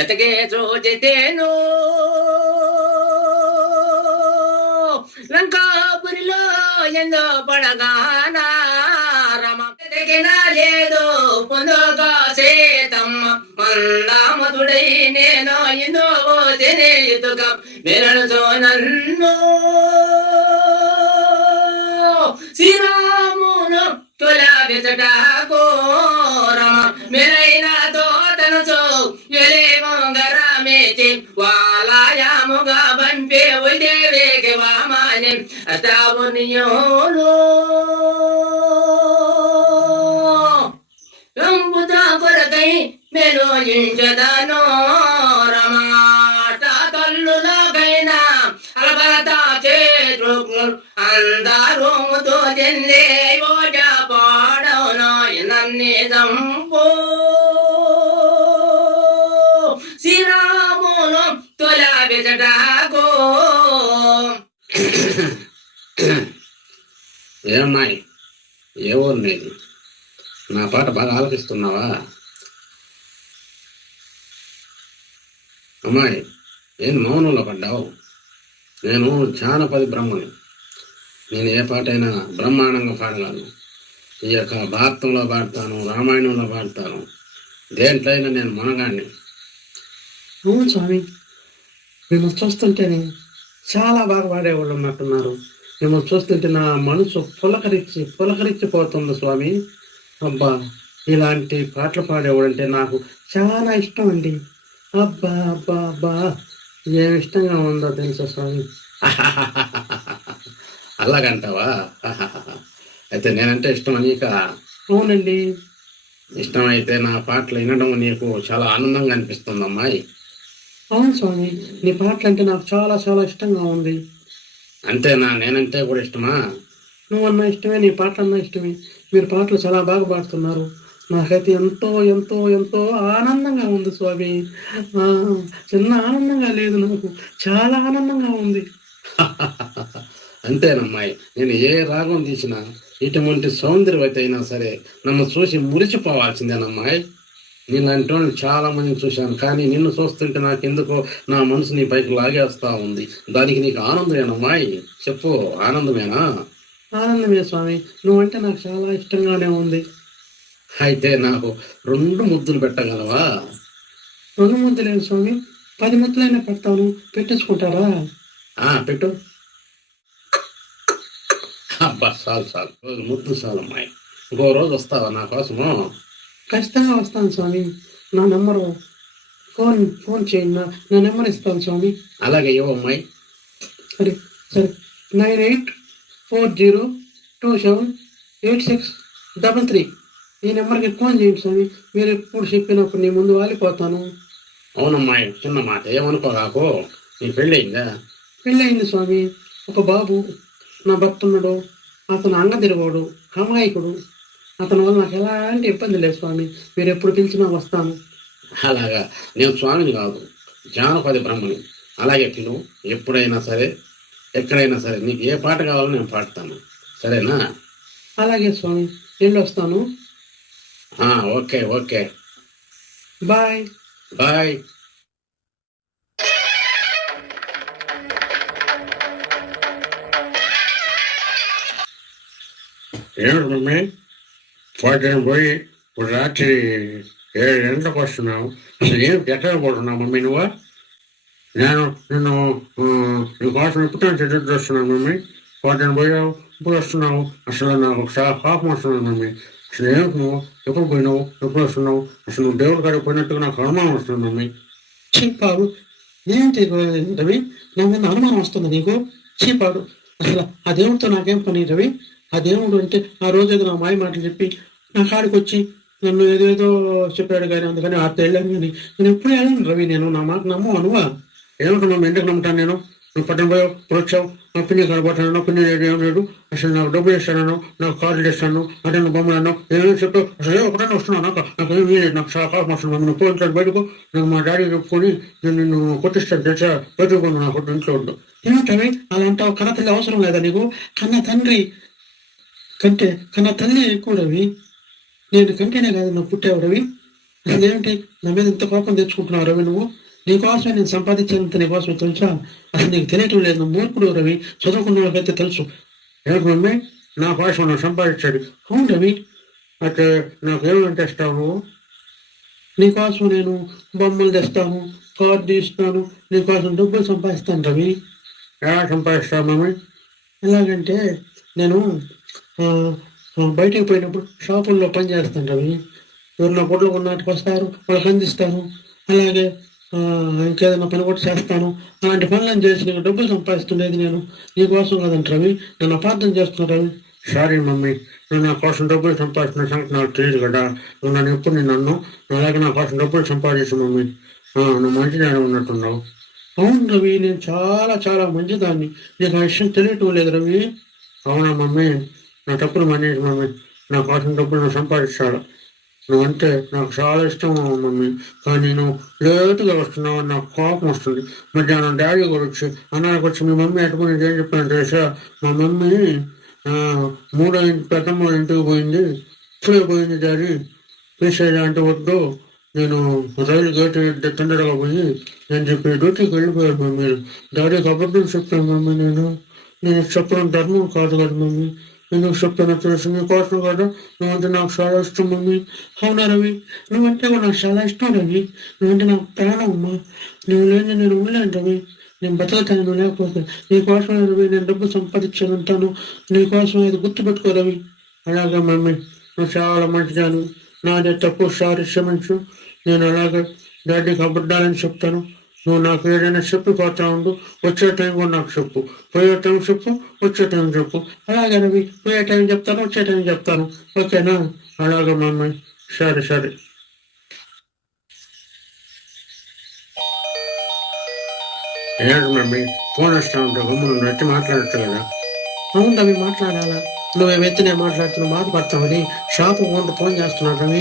ఎతకే చూచితేను లంకాపురిలో ఎందో పడగానా రమ ఎతకినా లేదు పొందోగా సీతమ్మ మందామతుడై నేను ఇందో తినేయుతుగా మెరలుతో నన్ను శ్రీరామును తొలబెచటాకో రమ మెరైన తోటనుచో ఎలేమోగరమేచి వాలాయాముగా బంపే ఉదేవేకి వామాని అతావునియోలో రంబుతా కొరకై మెలోయించదనో రమాట తల్లులకైనా అలబతా చేతులు అందరూతో చెందే ఓజ పాడవునో నన్నే దంపో శ్రీరామును తొలబెచటాకో. ఏమన్నాయి ఏ ఊరు నేను నా పాట బాగా ఆలపిస్తున్నావా అమ్మాయి? ఏం మౌనంలో పడ్డావు? నేను జానపది బ్రహ్మని. నేను ఏ పాటైనా బ్రహ్మాండంగా పాడగలను. ఈ యొక్క భారతంలో పాడతాను, రామాయణంలో పాడతాను, దేంట్లో అయినా నేను మనగాడిని. అవును స్వామి, మిమ్మల్ని చూస్తుంటేనే చాలా బాగా పాడేవాళ్ళు ఉన్నట్టున్నారు. మిమ్మల్ని చూస్తుంటే నా మనసు పులకరించిపోతుంది స్వామి. అబ్బా, ఇలాంటి పాటలు పాడేవాడంటే నాకు చాలా ఇష్టం అండి. అబ్బా అబ్బా అబ్బా, ఏమి ఇష్టంగా ఉందో తెలుసా స్వామి. అలాగంటావా? అయితే నేనంటే ఇష్టం నీక? అవునండి. ఇష్టమైతే నా పాటలు వినడం నీకు చాలా ఆనందంగా అనిపిస్తుంది అమ్మాయి. అవును స్వామి, నీ పాటలు అంటే నాకు చాలా చాలా ఇష్టంగా ఉంది. అంతేనా? నేనంటే కూడా ఇష్టమా? నువ్వన్నా ఇష్టమే, నీ పాటలు అన్నా ఇష్టమే. మీరు పాటలు చాలా బాగా పాడుతున్నారు. నాకైతే ఎంతో ఎంతో ఎంతో ఆనందంగా ఉంది స్వామి. చిన్న ఆనందంగా లేదు, నాకు చాలా ఆనందంగా ఉంది. అంతేనమ్మాయి, నేను ఏ రాగం తీసినా ఇటువంటి సౌందర్యవతి అయినా సరే నన్ను చూసి మురిచిపోవాల్సిందేనమ్మాయి. నీలాంటి వాళ్ళు చాలా మందిని చూశాను, కానీ నిన్ను చూస్తుంటే నాకెందుకో నా మనసు నీ పైకి లాగేస్తా ఉంది. దానికి నీకు ఆనందమేనమ్మాయి? చెప్పు, ఆనందమేనా? ఆనందమే స్వామి, నువ్వంటే నాకు చాలా ఇష్టంగానే ఉంది. అయితే నాకు 2 ముద్దులు పెట్టగలవా? 2 ముద్దలేదు స్వామి, 10 ముద్దలైనా పెడతాను, పెట్టేసుకుంటారా? పెట్టు. అబ్బా, చాలు రోజు ముద్దు చాలమ్మాయి. ఇంకో రోజు వస్తావా నా కోసము? ఖచ్చితంగా వస్తాను స్వామి. నా నెంబరు ఫోన్ చేయండి, నా నెంబర్ ఇస్తాను స్వామి. అలాగే ఇవ్వమ్మాయి. సరే 9840278633 ఈ నెంబర్కి ఫోన్ చేయండి స్వామి. మీరు ఎప్పుడు చెప్పినప్పుడు నీ ముందు వాలిపోతాను. అవునమ్మాయి, చిన్న మాట ఏమనుకోరాకు. నీ పెళ్ళయిందా? పెళ్ళయింది స్వామి. ఒక బాబు, నా భర్త ఉన్నాడు. అతను అంగదిరగోడు, అమాయకుడు. అతని వల్ల నాకు ఎలాంటి ఇబ్బంది లేదు స్వామి. మీరు ఎప్పుడు పిలిచినా వస్తాను. అలాగా? నేను స్వామిని కాదు, జానపది బ్రహ్మని. అలాగే పిలువు, ఎప్పుడైనా సరే ఎక్కడైనా సరే నీకు ఏ పాట కావాలో నేను పాడతాను, సరేనా? అలాగే స్వామి, వెళ్ళొస్తాను. Okay okay, bye bye. ఏమిటి మమ్మీ, పొద్దున పోయి ఇప్పుడు రాత్రి 7 గంటలకు వస్తున్నావు. అసలు ఏం ఎక్కడ పోతున్నావు మమ్మీ నువ్వు? నేను నిన్ను నీకోసం ఎప్పుడు ఎదురు చూస్తున్నాను మమ్మీ. పొద్దున పోయావు, ఇప్పుడు వస్తున్నావు. అసలు నాకు చాలా పాపం వస్తున్నాను మమ్మీ. అసలు ఏమిటి నువ్వు? ఎప్పుడు పోయినావు, ఎప్పుడు వస్తున్నావు? అసలు నువ్వు దేవుడి కాడికి పోయినట్టుగా నాకు అనుమానం వస్తుంది మమ్మీ. చీపాడు, ఏంటి రవి? నా మీద అనుమానం వస్తుంది నీకు? చీపాడు, అసలు ఆ దేవుడితో నాకేం పని రవి? ఆ దేవుడు అంటే ఆ రోజు ఏదో నా మాయ మాటలు చెప్పి నా కాడికి వచ్చి నన్ను ఏదేదో చెప్పాడు, కానీ అందుకని ఆ వెళ్ళాను. కానీ నేను ఎప్పుడు వెళ్ళాను రవి, నేను నా మాట నమ్ము అనువా? ఏమిటి మమ్మీ, ఎందుకు నమ్ముతాను నేను? నువ్వు పట్టణం పోయావు, ఇప్పుడు వచ్చావు, నా పిన్ని కనబోతాను, పిన్ని ఏం లేదు, అసలు నాకు డబ్బులు ఇస్తాను, నాకు కార్డులు ఇస్తాను, అంటే నువ్వు బొమ్మలు అన్నావు, ఏమేమి చెప్పు. అసలు ఒకటైనా వస్తున్నావు, నాకు ఏమి లేదు, నాకు చాలా కాపు వస్తుంది మమ్మీ. నువ్వు పోయింటాడు బయటకు, నాకు మా డాడీ చెప్పుకొని నేను నిన్ను కొట్టిస్తాను తెలుసా, బయటకు నాకు ఇంట్లో ఉండు. ఏమిటవి అలా అంటావు? కన్న తల్లి అవసరం లేదా నీకు? కన్న తండ్రి కంటే కన్న తల్లి ఎక్కువ రవి. నేను కంటేనే కాదు నువ్వు పుట్టావు రవి. అసలేంటి నా మీద ఇంత కోపం తెచ్చుకుంటున్నావు రవి నువ్వు? నీకోసమే నేను సంపాదించేంత నీకోసం తెలుసా? అసలు నీకు తెలియటం లేదు, నువ్వు మూర్ఖుడు రవి. చదువుకున్న వాళ్ళకైతే తెలుసు. ఏమిటి మమ్మీ నా కోసం నువ్వు సంపాదించాడు? అవును రవి, అయితే నాకు ఏమంటే ఇస్తావు నువ్వు? నీకోసం నేను బొమ్మలు తెస్తాను, కార్ తీస్తాను, నీకోసం డబ్బులు సంపాదిస్తాను రవి. ఎలా సంపాదిస్తావు మమ్మీ? ఎలాగంటే నేను బయటికి పోయినప్పుడు షాపుల్లో పని చేస్తాను రవి. ఎవరిన గుడ్లు కొన్నాటికి వస్తారు, వాళ్ళకి అందిస్తాను. అలాగే ఇంకేదైనా పని కూడా చేస్తాను. అలాంటి పనులను చేసి నీకు డబ్బులు సంపాదిస్తుండేది నేను నీకోసం కదంట రవి. నన్ను అపార్థం చేస్తున్నా రవి. సారీ మమ్మీ, నువ్వు నా కోసం డబ్బులు సంపాదిస్తున్న సంగతి నాకు తెలియదు కదా. నువ్వు నన్ను ఎప్పుడు నేను నన్ను అలాగే నా కోసం డబ్బులు సంపాదించు మమ్మీ. నువ్వు మంచిదాన్ని ఉన్నట్టున్నావు. అవును రవి, నేను చాలా చాలా మంచిదాన్ని. నీకు ఆ విషయం తెలియటం లేదు రవి. అవునా మమ్మీ? నా తప్పులు మన్నించు మమ్మీ. నా కోసం డబ్బులు నువ్వు సంపాదిస్తాడు. నువ్వంటే నాకు చాలా ఇష్టం మమ్మీ. కానీ నువ్వు లేటుగా వస్తున్నావు, నాకు కోపం వస్తుంది. మధ్యాహ్నం డాడీ కూడా వచ్చి అన్నానికి వచ్చి మీ మమ్మీ ఎట్టుకుని ఏం చెప్పాను తెలుసా? మా మమ్మీ పెద్దమ్మ ఇంటికి పోయింది, ఇప్పుడే పోయింది డాడీ, పిలిచేది అంటే వద్దు, నేను రైలు గేట్ తొందరగా పోయి నేను చెప్పి డ్యూటీకి వెళ్ళిపోయాడు మమ్మీ. డాడీకి అబద్ధం చెప్పాను మమ్మీ. నేను చెప్పడం ధర్మం కాదు కదా మమ్మీ. ఎందుకు చెప్తానో తెలుసు, నీకోసం కదా. నువ్వంటే నాకు చాలా ఇష్టం మమ్మీ. అవునా రవి, నువ్వంటే కూడా నాకు చాలా ఇష్టం రవి. నువ్వంటే నాకు ప్రాణం అమ్మా. నువ్వు లేని నేను ఉండలేను రవి. నేను బతకతాను నువ్వు లేకపోతే. నీకోసం రవి నేను డబ్బు సంపాదించాలంటాను. నీకోసం అది గుర్తుపెట్టుకో రవి. అలాగే మమ్మీ, నువ్వు చాలా మంచిదాను. నాదే తప్పు, సారీ క్షమించు. నేను అలాగే డాడీకి అబద్ధాలని చెప్తాను. నువ్వు నాకు ఏదైనా చెప్పిపోతా ఉండు. వచ్చే టైం కూడా నాకు చెప్పు. పోయే టైం చెప్పు, వచ్చే టైం చెప్పు. అలాగే రవి, పోయే టైం చెప్తాను, వచ్చే టైం చెప్తాను. ఓకేనా? అలాగే మమ్మీ, సరే సరే. ఏంటి మమ్మీ ఫోన్ వస్తా ఉంటే గమ్మును నచ్చి మాట్లాడచ్చు కదా? అవును రవి, మాట్లాడాలా? నువ్వేమైతే నేను మాట్లాడుతున్నా బాధపడతావని షాపు ఓనర్ ఫోన్ చేస్తున్నాడు రవి.